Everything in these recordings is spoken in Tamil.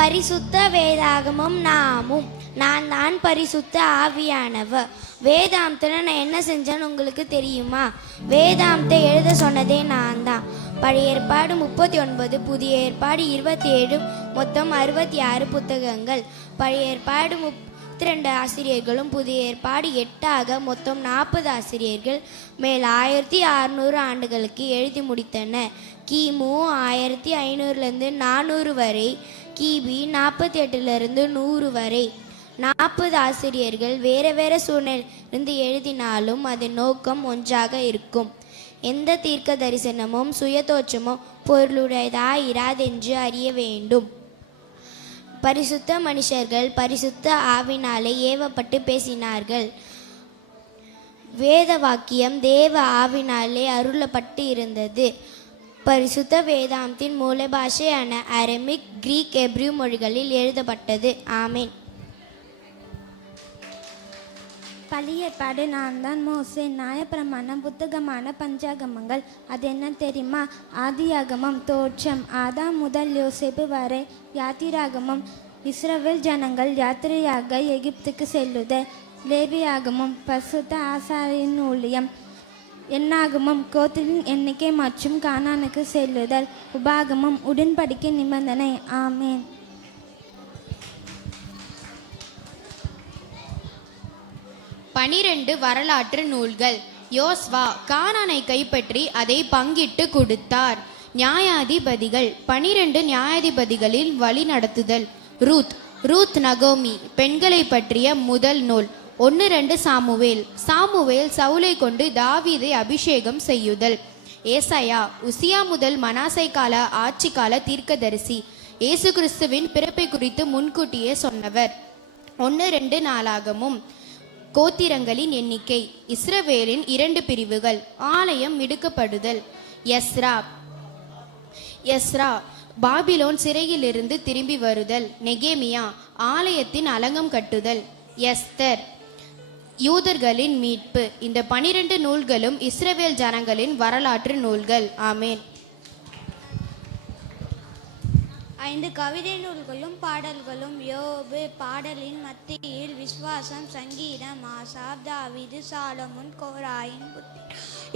பரிசுத்த வேதாகமம் நாமும் நான் தான் பரிசுத்த ஆவியானவர். வேதாந்தத்தில் நான் என்ன செஞ்சேன்னு உங்களுக்கு தெரியுமா? வேதாந்தத்தை எழுத சொன்னதே நான் தான். பழைய ஏற்பாடு 39, புதிய ஏற்பாடு 27, மொத்தம் 66 புத்தகங்கள். பழைய ஏற்பாடு 32 ஆசிரியர்களும் புதிய ஏற்பாடு 8 மொத்தம் 40 ஆசிரியர்கள் மேல் 1600 ஆண்டுகளுக்கு எழுதி முடித்தனர். கிமு 1500 400 வரை, கிபி 48 100 வரை 40 ஆசிரியர்கள் வேறு வேறு சூழ்நிலையிலிருந்து எழுதினாலும் அதன் நோக்கம் ஒன்றாக இருக்கும். எந்த தீர்க்க தரிசனமும் சுயதோற்றமோ பொருளுடையதாயிராதென்று அறிய வேண்டும். பரிசுத்த மனுஷர்கள் பரிசுத்த ஆவினாலே ஏவப்பட்டு பேசினார்கள். வேத வாக்கியம் தேவ ஆவினாலே அருளப்பட்டு இருந்தது. பரிசுத்த வேதாந்தின் மூல பாஷையான அரமிக், கிரீக், எப்ரூ மொழிகளில் எழுதப்பட்டது. ஆமேன். பழைய ஏற்பாடு நான் தான் மோசே, நியாயப்பிரமாணம், புத்தகமான பஞ்சாகமங்கள். அது என்ன தெரியுமா? ஆதியாகமம் தோற்றம், ஆதாம் முதல் யோசேப்பு வரை. யாத்திராகமம் இஸ்ரவேல் ஜனங்கள் யாத்திரையாக எகிப்துக்கு செல்லுதல். லேவியாகமம் பரிசுத்த ஆசாரியின் ஊழியம். எண்ணாகமம் கோத்திரின் எண்ணிக்கை மற்றும் கானானுக்கு செல்லுதல். உபாகமம் உடன்படிக்கை நிபந்தனை. ஆமேன். பனிரெண்டு வரலாற்று நூல்கள். யோஸ்வா கானானை கைப்பற்றி அதை பங்கிட்டு கொடுத்தார். நியாயாதிபதிகள் 12 நியாயாதிபதிகளில் வழி நடத்துதல். ரூத் நகோமி பெண்களை பற்றிய முதல் நூல். 1-2 சாமுவேல் சவுலை கொண்டு தாவீதை அபிஷேகம் செய்யுதல். ஏசாயா உசியா முதல் மனாசை கால ஆட்சி கால தீர்க்கதரிசி. இயேசு கிறிஸ்துவின் பிறப்பை குறித்து முன்கூட்டியே சொன்னவர். 1-2 நாளாகமும். கோத்திரங்களின் எண்ணிக்கை. இஸ்ரவேலின் 2 பிரிவுகள். ஆலயம் இடுக்கப்படுதல். எஸ்ரா பாபிலோன் சிறையிலிருந்து திரும்பி வருதல். நெகேமியா ஆலயத்தின் அலங்கம் கட்டுதல். எஸ்தர் யூதர்களின் மீட்பு. இந்த 12 நூல்களும் இஸ்ரவேல் ஜனங்களின் வரலாற்று நூல்கள். ஆமேன். 5 கவிதை நூல்களும் பாடல்களும். யோபு பாடலின் மத்தியில், விஸ்வாசம், சங்கீதம், ஆசாப், தாவீது, சாலமோன், கோராயின் புத்தி,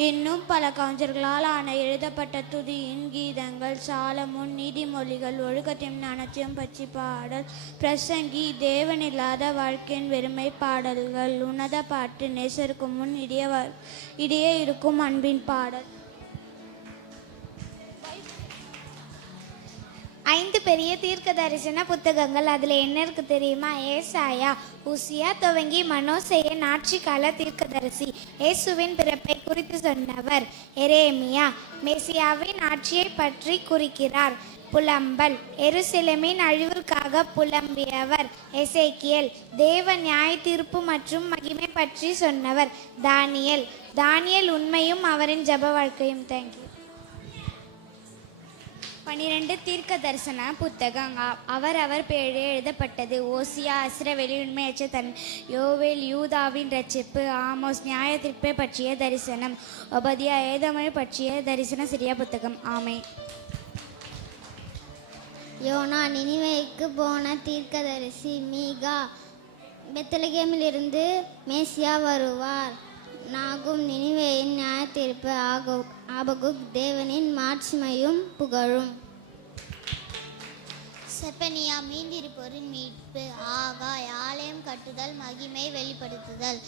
இன்னும் பல கவிஞர்களால் ஆன எழுதப்பட்ட துதியின் கீதங்கள். சாலமோன் நீதிமொழிகள், ஒழுக்கத்தையும் ஞானத்தையும் பற்றி பாடல். பிரசங்கி தேவனில்லாத வாழ்க்கையின் வெறுமை பாடல்கள். உன்னத பாட்டு நேசருக்கு முன் இடையே இருக்கும் அன்பின் பாடல். 5 பெரிய தீர்க்க தரிசன புத்தகங்கள். அதில் என்ன இருக்கு தெரியுமா? ஏசாயா உசியா துவங்கி மனோசேயன் ஆட்சி கால தீர்க்கதரிசி. இயேசுவின் பிறப்பை குறித்து சொன்னவர். எரேமியா மெசியாவின் ஆட்சியை பற்றி குறிக்கிறார். புலம்பல் எருசலேமின் அழிவிற்காக புலம்பியவர். எசேக்கியேல் தேவ நியாய தீர்ப்பு மற்றும் மகிமை பற்றி சொன்னவர். தானியேல் உண்மையும் அவரின் ஜப வாழ்க்கையும். தேங்க்யூ. 12 தீர்க்க தரிசன புத்தகம் அவரவர் பேரே எழுதப்பட்டது. ஓசியா இஸ்ரவேலின் உண்மையற்ற தன். யோவேல் யூதாவின் ரட்சிப்பு. ஆமோஸ் நியாய தீர்ப்பை பற்றிய தரிசனம். ஒபதியா ஏதோமை பற்றிய தரிசன சிறிய புத்தகம். ஆமை. யோனா நினிவேக்கு போன தீர்க்கதரிசி. மீகா பெத்லகேமிலிருந்து மேசியா வருவார். நாகும் நினிவேயின் நியாய தீர்ப்பு. ஆபகுக் தேவனின் மாட்சிமையும் புகழும். செப்பனியா மீண்டிருப்போரின் மீட்பு. ஆகாய் ஆலயம் கட்டுதல், மகிமை வெளிப்படுத்துதல்.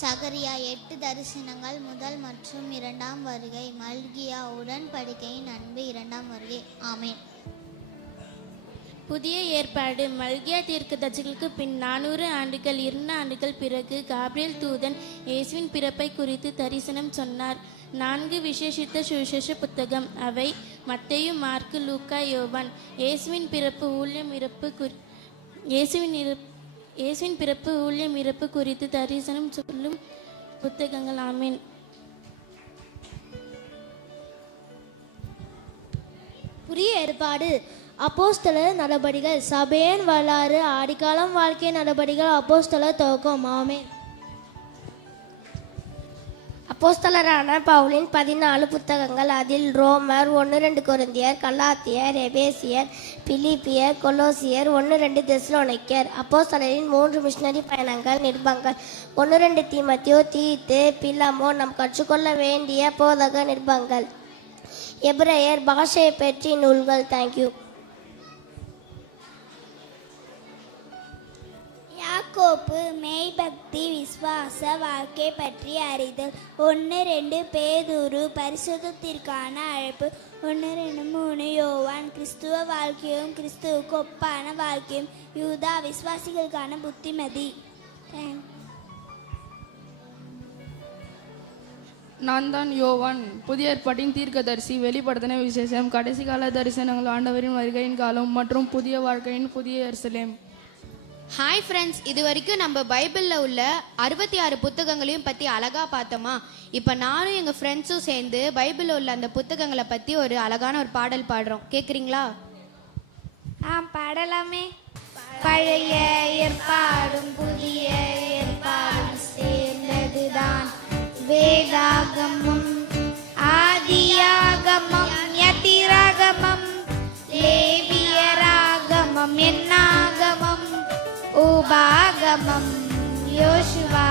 சகரியா 8 தரிசனங்கள், முதல் மற்றும் 2ஆம் வருகை. மல்கியா உடன்படிக்கையின் அன்பு, 2ஆம் வருகை. ஆமேன். புதிய ஏற்பாடு. மல்கியா தீர்க்கதரிசிகளுக்கு பின் 400 ஆண்டுகள் 2 ஆண்டுகள் பிறகு காபிரியேல் தூதன் இயேசுவின் பிறப்பை குறித்து தரிசனம் சொன்னார். 4 விசேஷித்த சுவிசேஷ புத்தகம். அவை மத்தேயு, மார்க்கு, லூக்கா, யோவான். இயேசுவின் பிறப்பு ஊழியம் இறப்பு குறித்து தரிசனம் சொல்லும் புத்தகங்கள். ஆமீன். புதிய ஏற்பாடு. அப்போஸ்தலர் நடபடிகள். சபையின் வரலாறு. ஆதிகாலம் வாழ்க்கை நடபடிகள். அப்போஸ்தலர் துவக்கம். ஆமென். அப்போஸ்தலரான பவுலின் 14 புத்தகங்கள், அதில் ரோமர், 1-2 கொரிந்தியர், கலாத்தியர், எபேசியர், பிலிப்பியர், கொலோசியர், 1-2 தெசலோனிக்கர், அப்போஸ்தலரின் 3 மிஷனரி பயணங்கள், நிருபங்கள், 1-2 தீமோத்தேயு, தீத்து, பிலமோ, நாம் கற்றுக்கொள்ள வேண்டிய போதக நிருபங்கள், எபிரேயர், பாஷையை பற்றி நூல்கள். தேங்க்யூ. யாக்கோப்பு மெய்பக்தி விசுவாச வாழ்க்கை பற்றி அறிதல். 1-2 பேதுரு பரிசுத்தத்திற்கான அழைப்பு. 1-2-3 யோவான் கிறிஸ்துவ வாழ்க்கையும் கிறிஸ்துவுக்கு ஒப்பான வாழ்க்கையும். யூதா விசுவாசிகளுக்கான புத்திமதி. நான் தான் யோவான், புதிய ஏற்பாட்டின் தீர்க்கதரிசி, வெளிப்படுத்தின விசேஷம், கடைசி கால தரிசனங்கள், ஆண்டவரின் வருகையின் காலம் மற்றும் புதிய வாழ்க்கையின் புதிய எருசலேம். ஹாய் ஃப்ரெண்ட்ஸ், இது வரைக்கும் நம்ம பைபிளில் உள்ள 66 புத்தகங்களையும் பற்றி அழகாக பார்த்தோமா? இப்போ நானும் எங்கள் ஃப்ரெண்ட்ஸும் சேர்ந்து பைபிளில் உள்ள அந்த புத்தகங்களை பற்றி ஒரு அழகான ஒரு பாடல் பாடுறோம். கேட்குறீங்களா? பாடலாமே. பழைய ஏற்பாடும் புதிய ஏற்பாடும் சேர்ந்ததுதான் வேதாகமம். ஆதியாகமம், யதிராகமம், லேவியராகமம், என்னாகமம், உபாகமம், யோசுவா,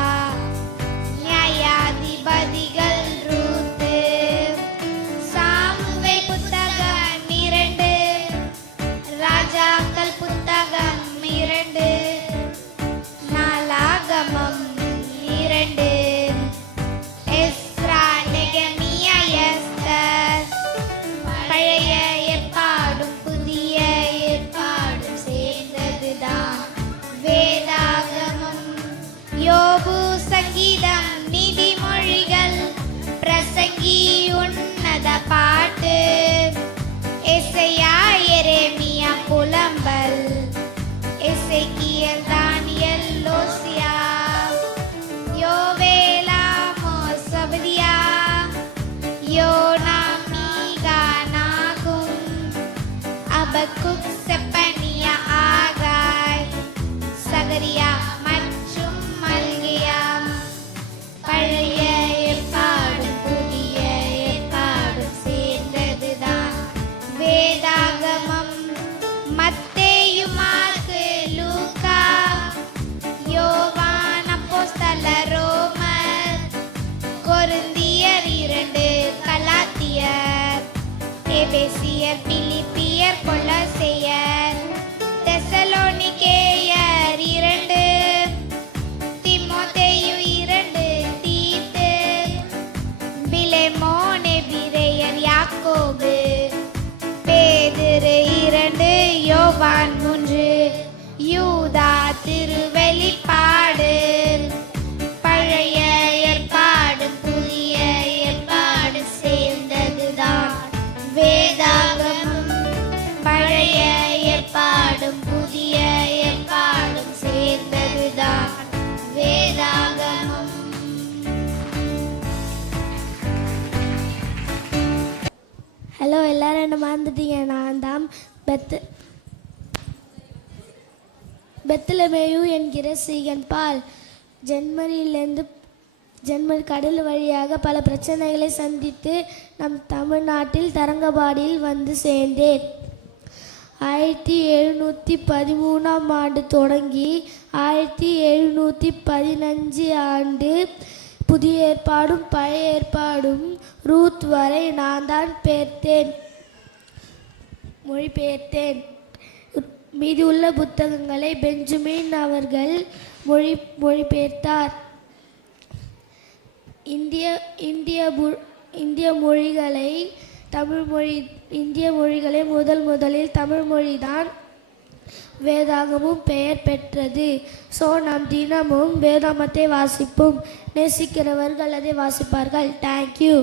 நியாயாதிபதிகள், ரூத்து, சாமுவேல் புத்தகம் 2, ராஜாக்கள் புத்தகம் 2, நாளாகமம் 2, எஸ்ரா, நெகமியா, எஸ்தர். பழைய ஏற்பாடும் புதிய ஏற்பாடும் சேர்ந்ததுதான் வேதாகமம். யோபு, சங்கீதம், நீதிமொழிகள், பிரசங்கி, உன்னத பாட்டு, எசையா, எரேமியா, புலம்பல், எசேக்கியேல், தானியேல், ஓசியா, யோவேல், ஆமோஸ், ஒபதியா, யோனா, மீகா, நாகும், அபக்குக், செப்பனியா, ஆகாய், சகரியா மற்றும் மல்கியா. பழைய ஏற்பாடும் புதிய ஏற்பாடும் சேர்ந்ததுதான் வேதாகமம். மத்தேயு, மார்க்கு, லூக்கா, யோவான், அப்போஸ்தலர், ரோமர், கொரிந்தியர் 2, கலாத்தியர், எபேசியர், பிலிப்பியர், கொலோசியர், தெசலோனிக்கேயர் 2, தீமோத்தேயு 2, தீத்து, பிலேமோன், எபிரேயர், யாக்கோபு, பேதுரு 2, யோவான் 3, யூதா, திருவெளிப்பாடு. பழைய ஏற்பாடும் புதிய ஏற்பாடு சேர்ந்ததுதான் வேதாகமம். பழைய ஏற்பாடும் புதிய ஏற்பாடும் சேர்ந்ததுதான் வேதாகமம். ஹலோ, எல்லாரும் என்ன மறந்துட்டீங்க? நான் தான் பெத்லமேயு என்கிற சீகன் பால். ஜெர்மனி கடல் வழியாக பல பிரச்சனைகளை சந்தித்து நம் தமிழ்நாட்டில் தரங்கம்பாடியில் வந்து சேர்ந்தேன். 1713ஆம் ஆண்டு தொடங்கி 1715 ஆண்டு புதிய ஏற்பாடும் பழைய ஏற்பாடும் ரூத் வரை நான் தான் மொழிபெயர்த்தேன். மீதி உள்ள புத்தகங்களை பெஞ்சமின் அவர்கள் மொழிபெயர்த்தார். இந்திய மொழிகளை முதலில் தமிழ் மொழிதான் வேதாகமும் பெயர் பெற்றது. ஸோ நாம் தினமும் வேதாகமத்தை வாசிப்போம். நேசிக்கிறவர்கள் அதை வாசிப்பார்கள். தேங்க்யூ.